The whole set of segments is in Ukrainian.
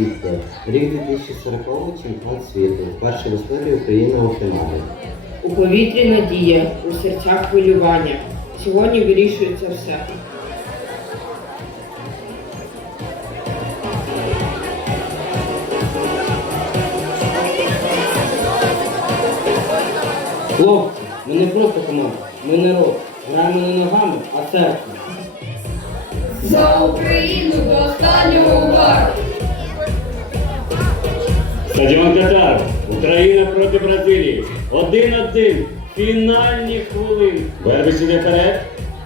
квітня. Рік 2040 чемпіонат світу. Вперше в історії Україна у фіналі. У повітрі надія, у серцях хвилювання. Сьогодні вирішується все. Хлопці, ми не просто команда, ми народ. Граємо не ногами, а серцем. За Україну до останнього Стадіон Катар. Україна проти Бразилії. Один-один. Фінальні хвилини. Вербич іде вперед.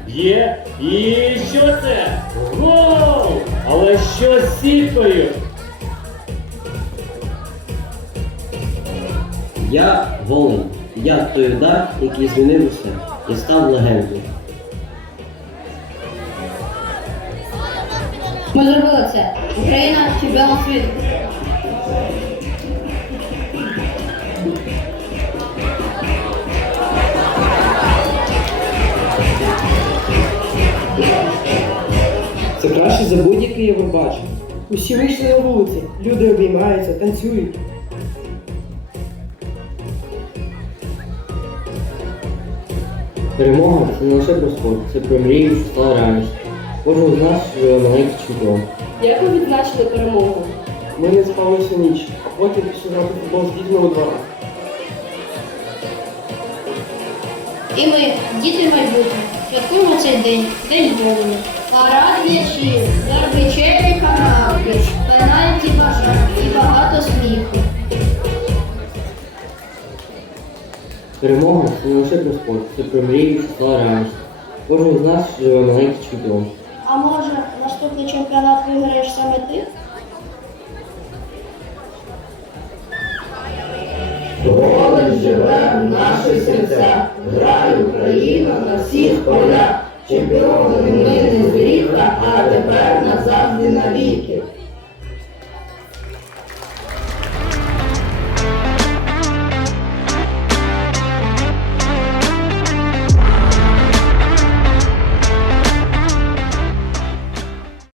Б'є. І що це? Гол! Але що з сіткою? Я Волин. Я той удар, який змінив усе. Я став легендою. Ми зробили це. Україна чемпіон світу. Це краще за будь-який Євробачення. Усі вийшли на вулиці, люди обіймаються, танцюють. Перемога це не лише про спорт, це про мрію, що стала реальністю. Кожен з нас живе маленький чемпіон. Як ви відзначили перемогу? Ми не спали всю ніч, а потім пішли грати футбол з дітьми у. І ми, діти майбутнє, святкуємо цей день, день волі. Парад м'ячів, Горбачеві канапки, пенальті бажань і багато сміху. Перемога це не лише про спорт, це про мрію, що стала реальністю. Кожен з нас живе маленький чемпіон. А може, наступний чемпіонат виграєш саме ти? Голос живе в наших серцях, грає Україна на всіх полях чемпіоном ми не зрівка, а тепер назавжди навіки.